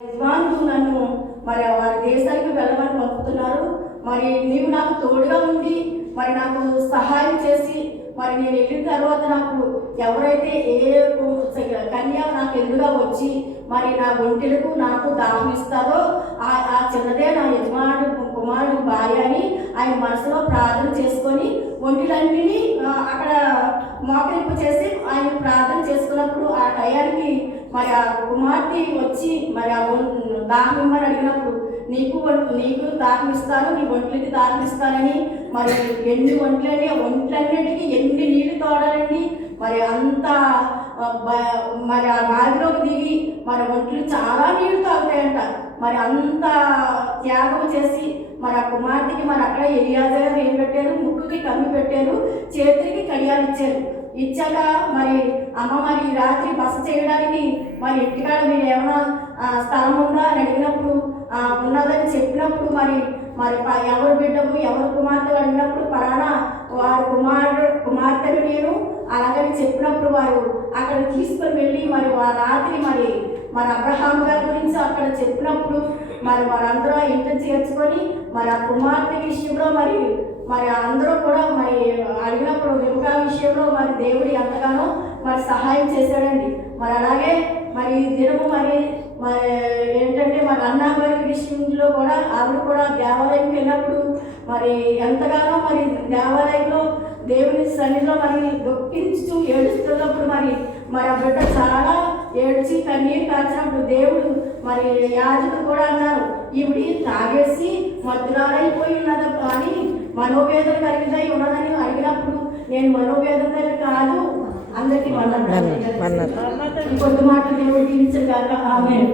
యజమానులు నన్ను మరి వారి దేశానికి వెళ్ళమని పంపుతున్నారు. మరి నీవు నాకు తోడుగా ఉండి మరి నాకు సహాయం చేసి మరి నేను వెళ్ళిన తర్వాత నాకు ఎవరైతే ఏ కన్య నాకు ఎదురుగా వచ్చి మరి నా ఒంటిలకు నాకు దాహం ఇస్తారో ఆ చిన్నదే నా కుమారుడు భార్య అని ఆయన మనసులో ప్రార్థన చేసుకొని ఒంటిలన్నిని అక్కడ మోకరింపు చేసి ఆయన ప్రార్థన చేసుకున్నప్పుడు ఆ టయానికి మరి ఆ కుమార్తె వచ్చి మరి ఆ దాహం ఇమ్మని అడిగినప్పుడు నీకు దాహం ఇస్తాను, నీ ఒంట్లకి దాహం ఇస్తానని మరి ఎన్ని ఒంట్లన్నిటికీ ఎన్ని నీళ్లు తోడాలండి. మరి అంత మరి ఆ బావిలోకి దిగి మరి ఒంట్లు చాలా నీళ్లు తాగుతాయంట. మరి అంత త్యాగం చేసి మరి ఆ కుమార్తెకి మరి అక్కడ ఎలియాజరు ఏం పెట్టారు, ముక్కుకి కమ్మి పెట్టారు, చేతికి కడియాలు ఇచ్చాక మరి అమ్మ మరి రాత్రి బస చేయడానికి మరి ఇంటికాడ మీరు ఏమైనా స్థలం ఉందా అని అడిగినప్పుడు ఉన్నదని చెప్పినప్పుడు మరి మరి ఎవరు బిడ్డము ఎవరు కుమార్తె అడిగినప్పుడు పలానా వారి కుమార్తెను నేను అలాగని చెప్పినప్పుడు వారు అక్కడ తీసుకొని వెళ్ళి మరి రాత్రి మరి అబ్రహాం గారి గురించి అక్కడ చెప్పినప్పుడు మరి వారందరూ ఇంట చేర్చుకొని మరి ఆ కుమార్తె విషయంలో మరి అందరూ కూడా మరి అడిగినప్పుడు రిబకా విషయంలో మరి దేవుడు ఎంతగానో మరి సహాయం చేశాడండి. మరి అలాగే మరి దినము మరి ఏంటంటే మరి అన్నా గారి విషయంలో కూడా ఆవిడ కూడా దేవాలయంకి వెళ్ళినప్పుడు మరి ఎంతగానో మరి దేవాలయంలో దేవుని సన్నిధిలో మరి దొక్కించు ఏడుస్తున్నప్పుడు మరి ఆ బిడ్డ చాలా ఏడ్చి కన్నీరు కాచినప్పుడు దేవుడు మరి యాజకుడు కూడా అన్నారు, ఈవిడి తాగేసి మద్దురాలైపోయి ఉన్నది కానీ మనోవేదన కలిగిదై ఉన్నదని అడిగినప్పుడు నేను మనోవేదన కాదు అందరికీ కొద్ది మాటలు దేవుడు దీవించగాక. ఆమేన్.